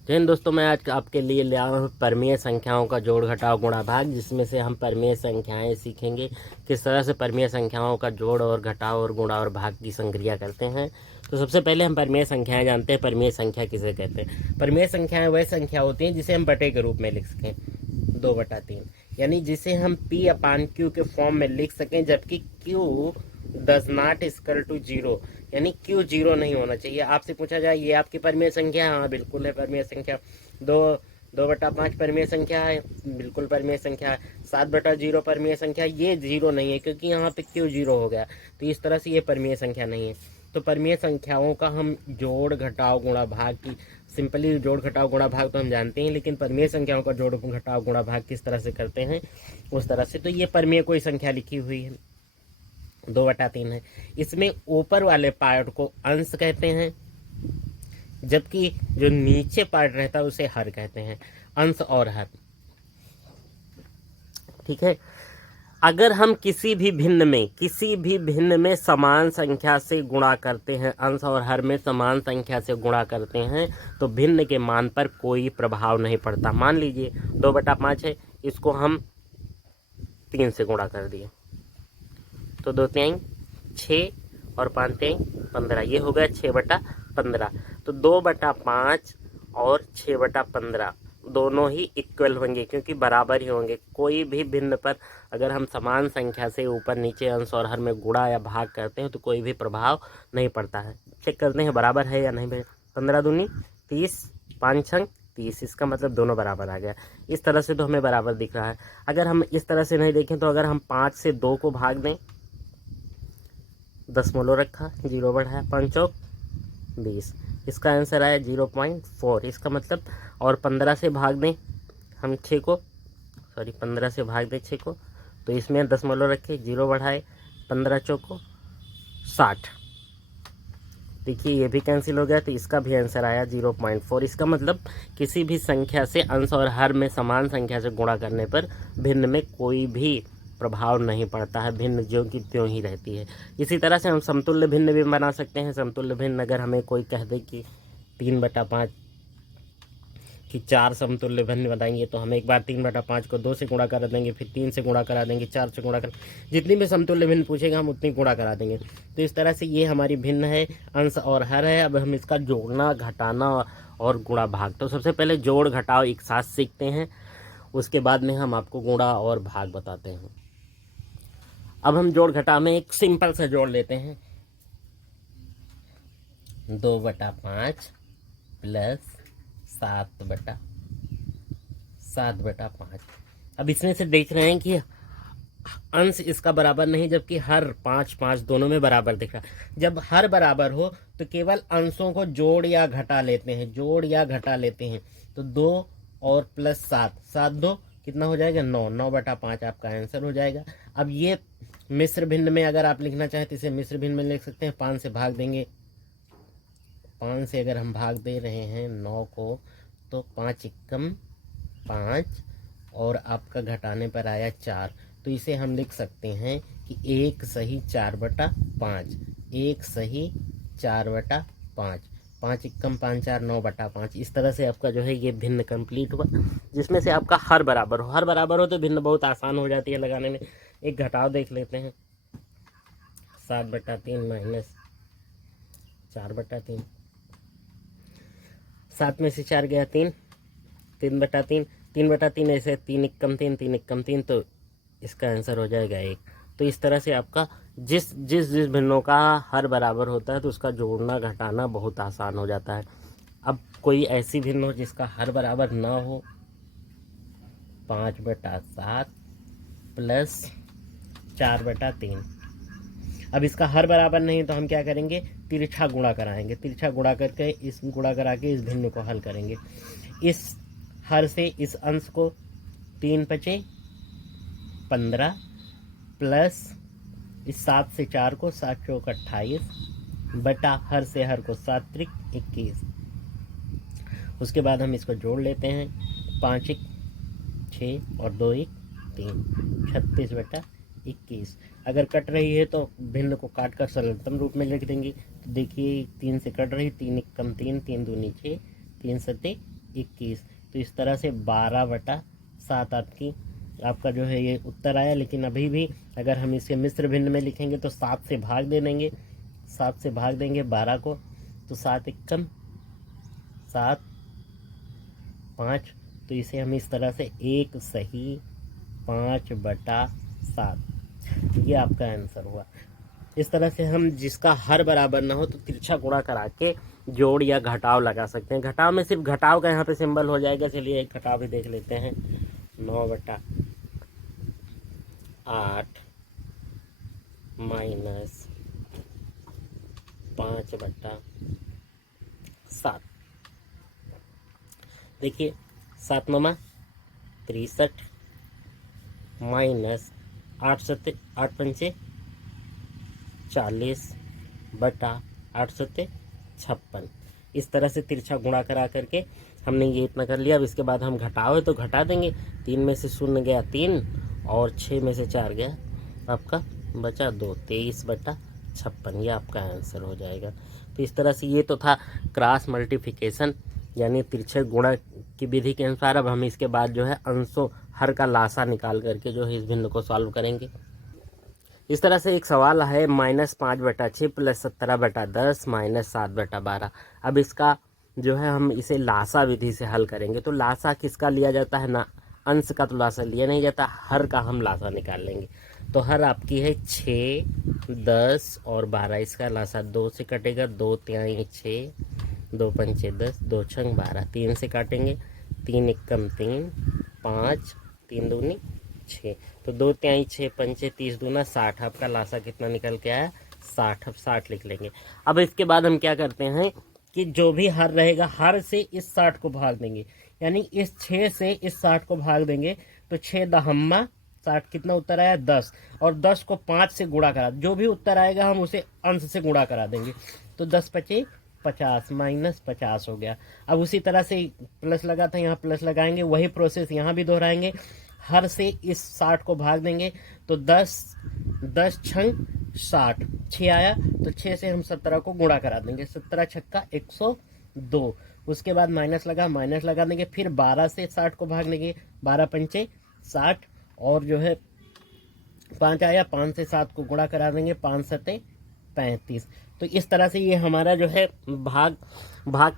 जय हिंद दोस्तों, मैं आज आपके लिए ले आया हूँ परमीय संख्याओं का जोड़ घटाव गुणा भाग, जिसमें से हम परमीय संख्याएं सीखेंगे किस तरह से परमीय संख्याओं का जोड़ और घटाव और गुणा और भाग की संक्रिया करते हैं। तो सबसे पहले हम परमीय संख्याएं जानते हैं। परमीय संख्या किसे कहते हैं? परमीय संख्याएं वह संख्या होती हैं जिसे हम बटे के रूप में लिख सकें, 2/3, यानी जिसे हम P/Q के फॉर्म में लिख सकें, जबकि Q does not equal to 0, यानी Q 0 नहीं होना चाहिए। आपसे पूछा जाए ये आपकी परमीय संख्या है? हाँ बिल्कुल है परमीय संख्या। 2/5 परमीय संख्या है, बिल्कुल परमीय संख्या है। 7/0 परमीय संख्या, ये 0 नहीं है क्योंकि यहाँ पे Q 0 हो गया, तो इस तरह से ये परमीय संख्या नहीं है। तो परमीय संख्याओं का हम जोड़ घटाव गुणा भाग की सिंपली जोड़ घटाव गुणा भाग तो हम जानते हैं, लेकिन परमीय संख्याओं का जोड़ घटाव गुणा भाग किस तरह से करते हैं उस तरह से। तो ये परमीय कोई संख्या लिखी हुई है, 2/3 है। इसमें ऊपर वाले पार्ट को अंश कहते हैं, जबकि जो नीचे पार्ट रहता है उसे हर कहते हैं, अंश और हर। ठीक है। अगर हम किसी भी भिन्न में समान संख्या से गुणा करते हैं, अंश और हर में समान संख्या से गुणा करते हैं, तो भिन्न के मान पर कोई प्रभाव नहीं पड़ता। मान लीजिए 2/5 है, इसको हम 3 से गुणा कर दिए तो 2×3 6 और 5×3 15, ये हो गया 6/15। तो 2/5 और 6/15 दोनों ही इक्वल होंगे क्योंकि बराबर ही होंगे। कोई भी भिन्न पर अगर हम समान संख्या से ऊपर नीचे अंश और हर में गुणा या भाग करते हैं तो कोई भी प्रभाव नहीं पड़ता है। चेक करते हैं बराबर है या नहीं। 15 दूनी 30, 5 छंग 30, इसका मतलब दोनों बराबर आ गया। इस तरह से तो हमें बराबर दिख रहा है। अगर हम इस तरह से नहीं देखें तो अगर हम 5 से 2 को भाग दें, 10 मोलो रखा, 0 बढ़ाया, 5 चौक 20, इसका आंसर आया 0.4। इसका मतलब, और 15 से भाग दें हम 6 को, 15 से भाग दें 6 को, तो इसमें 10 मोलो रखे, 0 बढ़ाए, 15 चौको 60। देखिए ये भी कैंसिल हो गया, तो इसका भी आंसर आया 0.4। इसका मतलब किसी भी संख्या से अंश और हर में समान संख्या से गुणा करने पर भिन्न में कोई भी प्रभाव नहीं पड़ता है, भिन्न ज्यों की त्यों ही रहती है। इसी तरह से हम समतुल्य भिन्न भी बना सकते हैं। समतुल्य भिन्न अगर हमें कोई कह दे कि 3/5 कि 4 समतुल्य भिन्न बनाएंगे, तो हम एक बार 3/5 को 2 से गुणा करा देंगे, फिर 3 से गुणा करा देंगे, 4 से गुणा कर, जितनी भी समतुल्य भिन्न पूछेगा हम उतनी गुणा करा देंगे। तो इस तरह से ये हमारी भिन्न है, अंश और हर है। अब हम इसका जोड़ना घटाना और गुणा भाग, तो सबसे पहले जोड़ घटाव एक साथ सीखते हैं, उसके बाद में हम आपको गुणा और भाग बताते हैं। अब हम जोड़ घटाव में एक सिंपल सा जोड़ लेते हैं, 2/5 प्लस 7/5। अब इसमें से देख रहे हैं कि अंश इसका बराबर नहीं, जबकि हर 5/5 दोनों में बराबर दिख रहा है। जब हर बराबर हो तो केवल अंशों को जोड़ या घटा लेते हैं, तो 2 और प्लस 7, 7 2 कितना हो जाएगा 9, 9/5 आपका आंसर हो जाएगा। अब ये मिश्र भिन्न में अगर आप लिखना चाहें तो इसे मिश्र भिन्न में लिख सकते हैं। 5 से भाग देंगे, 5 से अगर हम भाग दे रहे हैं 9 को, तो 5 एकम 5 और आपका घटाने पर आया 4, तो इसे हम लिख सकते हैं कि 1 सही 4/5, 1 सही 4/5, 5 एकम 5 4 9/5। इस तरह से आपका जो है ये भिन्न कंप्लीट हुआ, जिसमें से आपका हर बराबर हो तो भिन्न बहुत आसान हो जाती है लगाने में। एक घटाव देख लेते हैं, 7/3 माइनस 4/3, 7 में से 4 गया 3, 3/3, 3/3 ऐसे 3 एकम 3, 3 एकम 3, तो इसका आंसर हो जाएगा 1। तो इस तरह से आपका जिस भिन्नों का हर बराबर होता है तो उसका जोड़ना घटाना बहुत आसान हो जाता है। अब कोई ऐसी भिन्न हो जिसका हर बराबर ना हो, 5/7 प्लस 4/3। अब इसका हर बराबर नहीं तो हम क्या करेंगे, तिरछा गुणा कराएंगे, तिरछा गुणा करके इस गुणा करा के इस भिन्न को हल करेंगे। इस हर से इस अंश को 3 5 15 प्लस इस 7 से 4 को 7 चौक 28 बटा हर से हर को 7 त्रिक 21। उसके बाद हम इसको जोड़ लेते हैं, 5 1 6 और 2 1 3, 36/21। अगर कट रही है तो भिन्न को काट कर सरलतम रूप में लिख देंगे। तो देखिए 3 से कट रही, 3 एकम 3, 3 दूनी 6, 3 सत्ते 21। तो इस तरह से 12/7 आपका जो है ये उत्तर आया। लेकिन अभी भी अगर हम इसे मिश्र भिन्न में लिखेंगे तो 7 से भाग दे देंगे, 7 से भाग देंगे 12 को, तो 7 एकम 7 5। तो इसे हम इस तरह से 1 सही 5/7, ये आपका आंसर हुआ। इस तरह से हम जिसका हर बराबर ना हो तो तिरछा गुणा करा के जोड़ या घटाव लगा सकते हैं। घटाव में सिर्फ घटाव का यहाँ पे सिंबल हो जाएगा। चलिए एक घटाव भी देख लेते हैं। 9/8 माइनस 5/7। देखिए 7 9 63 माइनस 8 7 8 5 40/8 7 56। इस तरह से तिरछा गुणा करा करके हमने ये इतना कर लिया। अब इसके बाद हम घटाव है तो घटा देंगे। 3 में से 0 गया 3 और 6 में से 4 गया, आपका बचा 2, 23/56। ये आपका आंसर हो जाएगा। तो इस तरह से ये तो था क्रॉस मल्टीप्लिकेशन यानी तिरछे गुणा की विधि के अनुसार। अब हम इसके बाद जो है अंशों हर का लासा निकाल करके जो है इस भिन्न को सॉल्व करेंगे। इस तरह से एक सवाल है -5/6 + 17/10 - 7/12। अब इसका जो है हम इसे लासा विधि से हल करेंगे। तो लासा किसका लिया जाता है ना, अंश का तो लासा लिया नहीं जाता, हर का हम लासा निकाल लेंगे। तो हर आपकी है 6 10 और 12। इसका लासा 2 से कटेगा, 2 तिहाई 6, 2 पंचे 10, 2 छंग 12। 3 से काटेंगे, 3 एकम 3, 5, 3 दूनी 6। तो 2 तिहाई 6 पंचे 30 दूना 60। आपका लासा कितना निकल के आया 60। अब 60 लिख लेंगे। अब इसके बाद हम क्या करते हैं कि जो भी हर रहेगा हर से इस 60 को भाग देंगे, यानी इस 6 से इस 60 को भाग देंगे। तो 6 दहम्मा 60 कितना उत्तर आया 10, और 10 को 5 से गुणा करा, जो भी उत्तर आएगा हम उसे अंश से गुणा करा देंगे। तो 10 पचे 50 माइनस 50 हो गया। अब उसी तरह से प्लस लगा था, यहाँ प्लस लगाएंगे, वही प्रोसेस यहाँ भी दोहराएंगे। हर से इस 60 को भाग देंगे तो 10 छंग 60, 6 आया। तो 6 से हम 17 को गुणा करा देंगे, 17 छक्का 102। उसके बाद माइनस लगा देंगे, फिर 12 से 60 को भाग देंगे, 12 पंचे 60, और जो है 5 आया, 5 से 7 को गुणा करा देंगे, 5 सते 35। तो इस तरह से ये हमारा जो है भाग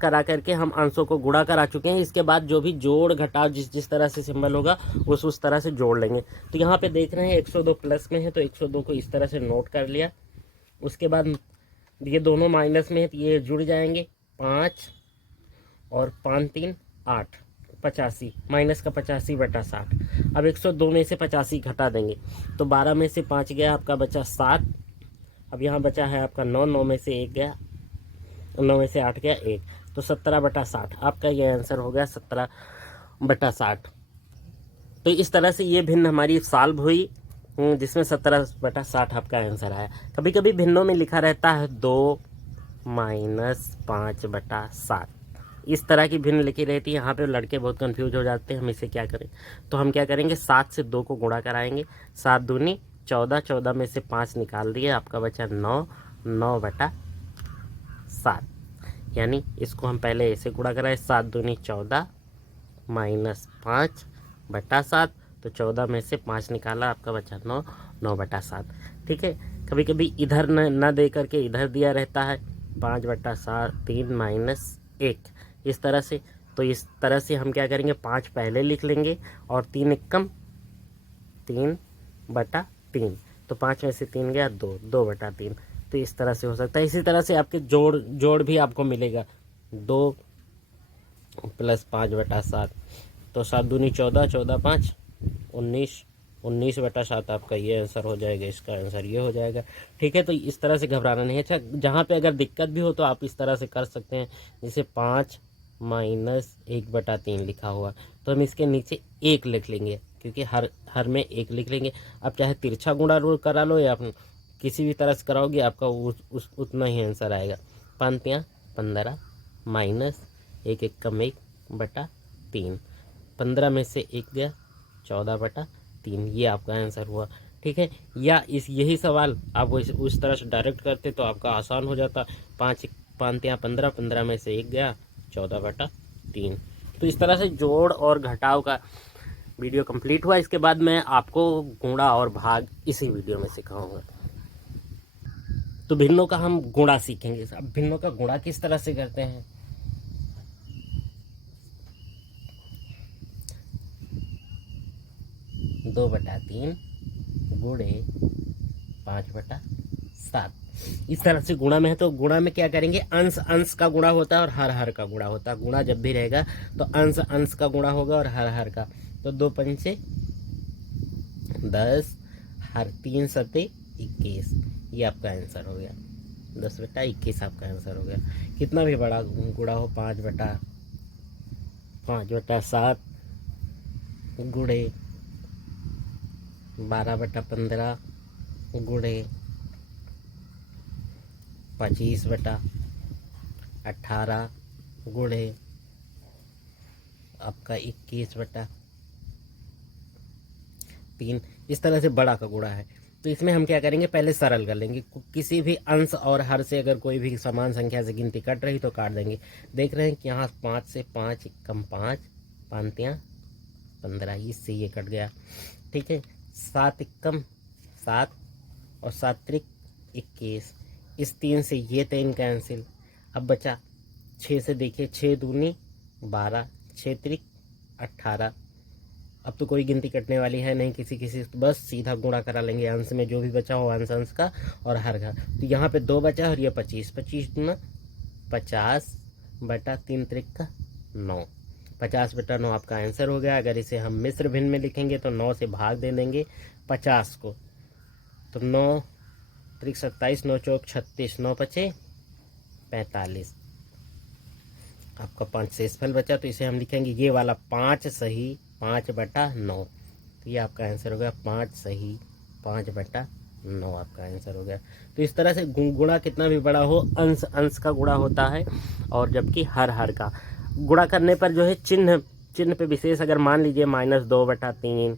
करा करके हम अंशों को गुणा करा चुके हैं। इसके बाद जो भी जोड़ घटाव जिस तरह से सिंबल होगा उस तरह से जोड़ लेंगे। तो यहाँ पे देख रहे हैं 102 प्लस में है तो 102 को इस तरह से नोट कर लिया। उसके बाद ये दोनों माइनस में है तो ये जुड़ जाएंगे, 5 और 5 3 8 85, माइनस का 85/60। अब 102 में से 85 घटा देंगे तो 12 में से 5 गया, आपका बचा 7। अब यहाँ बचा है आपका 9, 9 में से 1 गया, 9 में से 8 गया 1, तो 17/60 आपका ये आंसर हो गया 17/60। तो इस तरह से ये भिन्न हमारी सॉल्व हुई जिसमें 17/60 आपका आंसर आया। कभी कभी भिन्नों में लिखा रहता है 2 - 5/7, इस तरह की भिन्न लिखी रहती है। यहाँ पे लड़के बहुत कंफ्यूज हो जाते हैं, हम इसे क्या करें। तो हम क्या करेंगे 7 से 2 को गुणा कराएंगे, 7 दूनी 14, 14 में से 5 निकाल दिए, आपका बचा 9, 9/7। यानी इसको हम पहले ऐसे गुणा कराए, 7 दूनी 14 माइनस 5/7। तो 14 में से 5 निकाला, आपका बचा 9, 9/7। ठीक है, कभी कभी इधर न दे करके इधर दिया रहता है 5/7 3 - 1, इस तरह से। तो इस तरह से हम क्या करेंगे 5 पहले लिख लेंगे और 3 एकम 3/3। तो 5 में से 3 गया 2, 2/3। तो इस तरह से हो सकता है। इसी तरह से आपके जोड़ भी आपको मिलेगा 2 + 5/7। तो 7 दूनी 14, 14 5 19, 19/7 आपका ये आंसर हो जाएगा। इसका आंसर ये हो जाएगा। ठीक है, तो इस तरह से घबराना नहीं। अच्छा, जहाँ पे अगर दिक्कत भी हो तो आप इस तरह से कर सकते हैं, जैसे 5 - 1/3 लिखा हुआ, तो हम इसके नीचे 1 लिख लेंगे, क्योंकि हर में 1 लिख लेंगे। आप चाहे तिरछा गुणा करा लो या किसी भी तरह से कराओगे, आपका उतना ही आंसर आएगा। 5 × 15 माइनस 1 एकम 1/3, 15 में से 1 गया 14/3, ये आपका आंसर हुआ। ठीक है, या यही सवाल आप उस तरह से डायरेक्ट करते तो आपका आसान हो जाता। 5 × 15, 15 में से 1 गया 14/3। तो इस तरह से जोड़ और घटाव का वीडियो कंप्लीट हुआ। इसके बाद मैं आपको गुणा और भाग इसी वीडियो में सिखाऊंगा। तो भिन्नों का हम गुणा सीखेंगे। अब भिन्नों का गुणा किस तरह से करते हैं। 2/3 गुणे 5/7। इस तरह से गुणा में है। तो गुणा में क्या करेंगे, अंश अंश का गुणा होता है और हर हर का गुणा होता है। गुणा जब भी रहेगा तो अंश अंश का गुणा होगा और हर हर का। तो 2 पंचे 10, हर 3 सते 21, ये आपका आंसर हो गया। 10/21 आपका आंसर हो गया। कितना भी बड़ा गुणा हो, 5/7 गुणे 12/15 गुणे 25/18 गुणे आपका 21/3। इस तरह से बड़ा का गुणा है। तो इसमें हम क्या करेंगे, पहले सरल कर लेंगे। किसी भी अंश और हर से अगर कोई भी समान संख्या से गिनती कट रही तो काट देंगे। देख रहे हैं कि यहाँ 5 से 5 कम 5, 5 तियाँ 15, इससे ये कट गया। ठीक है, 7 कम 7 और 7 त्रिक 21, इस 3 से ये 3 कैंसिल। अब बचा 6 से, देखिए 6 दूनी 12, 6 त्रिक 18। अब तो कोई गिनती कटने वाली है नहीं किसी तो बस सीधा गुणा करा लेंगे। अंश में जो भी बचा हो अंश अंश का और हर का। तो यहाँ पे 2 बचा और ये 25, 25 दूना 50/3 त्रिक का 9, 50/9 आपका आंसर हो गया। अगर इसे हम मिश्र भिन्न में लिखेंगे तो 9 से भाग दे देंगे 50 को। तो 9 त्रिक 27, 9 चौक 36, 9 पचे 45, आपका 5 शेषफल बचा। तो इसे हम लिखेंगे ये वाला 5 सही 5/9। तो ये आपका आंसर हो गया 5 सही 5/9 आपका आंसर हो गया। तो इस तरह से गुणा कितना भी बड़ा हो, अंश अंश का गुणा होता है और जबकि हर हर का। गुणा करने पर जो है चिन्ह पे विशेष, अगर मान लीजिए -2/3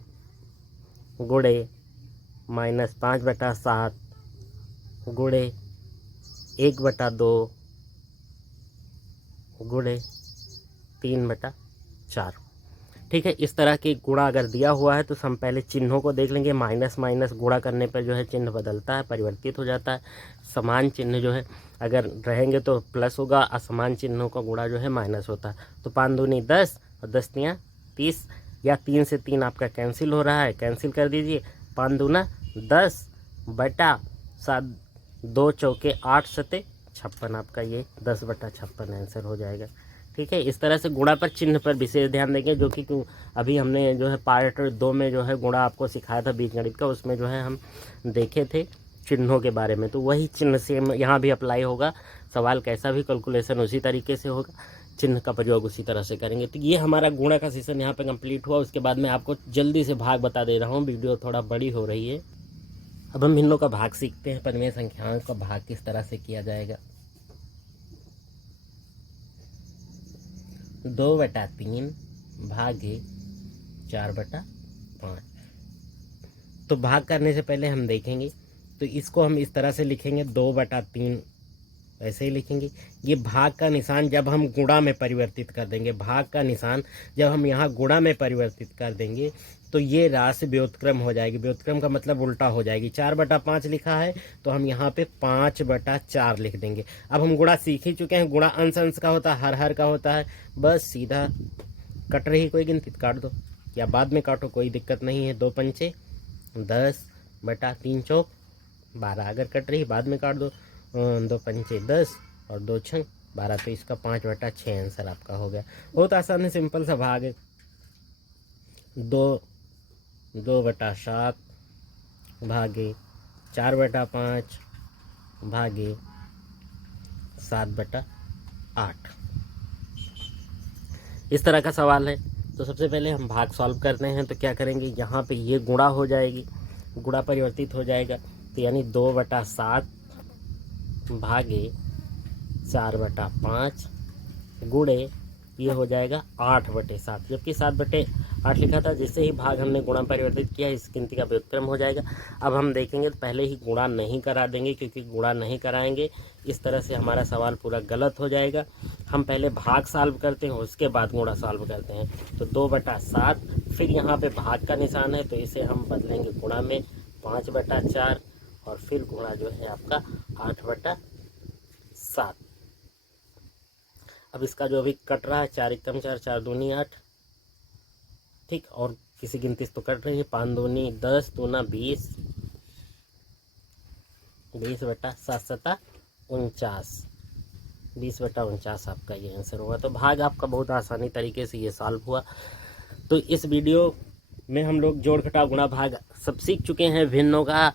गुणे -5/7 गुणे 1/2 गुणे 3/4। ठीक है, इस तरह के गुणा अगर दिया हुआ है तो हम पहले चिन्हों को देख लेंगे। माइनस माइनस गुणा करने पर जो है चिन्ह बदलता है, परिवर्तित हो जाता है। समान चिन्ह जो है अगर रहेंगे तो प्लस होगा, असमान चिन्हों का गुणा जो है माइनस होता है। तो 5 दूनी 10 और 10 तियाँ 30, या 3 से 3 आपका कैंसिल हो रहा है, कैंसिल कर दीजिए। 5 दूना 10/7, 2 चौके 8 सते 56, आपका ये 10/56 आंसर हो जाएगा। ठीक है, इस तरह से गुणा पर चिन्ह पर विशेष ध्यान देंगे, जो कि अभी हमने जो है पार्ट 2 में जो है गुणा आपको सिखाया था बीजगणित का, उसमें जो है हम देखे थे चिन्हों के बारे में। तो वही चिन्ह से यहाँ भी अप्लाई होगा। सवाल कैसा भी, कैलकुलेशन उसी तरीके से होगा, चिन्ह का प्रयोग उसी तरह से करेंगे। तो ये हमारा गुणा का सेशन यहाँ पे कंप्लीट हुआ। उसके बाद मैं आपको जल्दी से भाग बता दे रहा हूँ, वीडियो थोड़ा बड़ी हो रही है। अब हम भिन्नों का भाग सीखते हैं। परिमेय संख्याओं का भाग किस तरह से किया जाएगा। 2/3 भागे 4/5। तो भाग करने से पहले हम देखेंगे, तो इसको हम इस तरह से लिखेंगे 2/3, ऐसे ही लिखेंगे। ये भाग का निशान जब हम गुणा में परिवर्तित कर देंगे, भाग का निशान जब हम यहाँ गुणा में परिवर्तित कर देंगे तो ये राशि व्युत्क्रम हो जाएगी। व्युत्क्रम का मतलब उल्टा हो जाएगी। 4/5 लिखा है तो हम यहाँ पे 5/4 लिख देंगे। अब हम गुणा सीख ही चुके हैं। गुणा अंश अंश का होता है, हर हर का होता है। बस सीधा कट रही कोई गिनती काट दो, या बाद में काटो, कोई दिक्कत नहीं है। 2 पंचे 10/3 चौक 12, अगर कट रही बाद में काट दो। 2 पंचे 10 और 2 छंग 12, तो इसका 5/6 आंसर आपका हो गया। बहुत आसान है, सिंपल सा भाग है। 2/7 भागे 4/5 भागे 7/8, इस तरह का सवाल है। तो सबसे पहले हम भाग सॉल्व करते हैं। तो क्या करेंगे, यहाँ पे ये गुणा हो जाएगी, गुणा परिवर्तित हो जाएगा। तो यानी 2/7 भागे 4/5 गुणे ये हो जाएगा 8/7, जबकि 8 लिखा था। जिससे ही भाग हमने गुणा परिवर्तित किया, इस गिनती का व्युत्क्रम हो जाएगा। अब हम देखेंगे तो पहले ही गुणा नहीं करा देंगे, क्योंकि गुणा नहीं कराएंगे इस तरह से हमारा सवाल पूरा गलत हो जाएगा। हम पहले भाग सॉल्व करते हैं, उसके बाद गुणा सॉल्व करते हैं। तो 2/7, फिर यहाँ पे भाग का निशान है तो इसे हम बदलेंगे गुणा में, 5/4, और फिर गुणा जो है आपका 8/7। अब इसका जो अभी कट रहा है, 4 एकम 4, 4 दूनी 8, ठीक। और किसी गिनती से तो कट रही है, 5 दूनी 10, दूना 20, 20/7 49, 20/49 आपका ये आंसर होगा। तो भाग आपका बहुत आसानी तरीके से ये सॉल्व हुआ। तो इस वीडियो में हम लोग जोड़ घटाव गुणा भाग सब सीख चुके हैं भिन्नों का।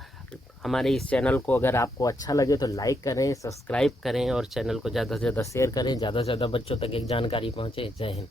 हमारे इस चैनल को अगर आपको अच्छा लगे तो लाइक करें, सब्सक्राइब करें और चैनल को ज़्यादा से ज़्यादा शेयर करें, ज़्यादा से ज़्यादा बच्चों तक एक जानकारी पहुँचे। जय हिंद।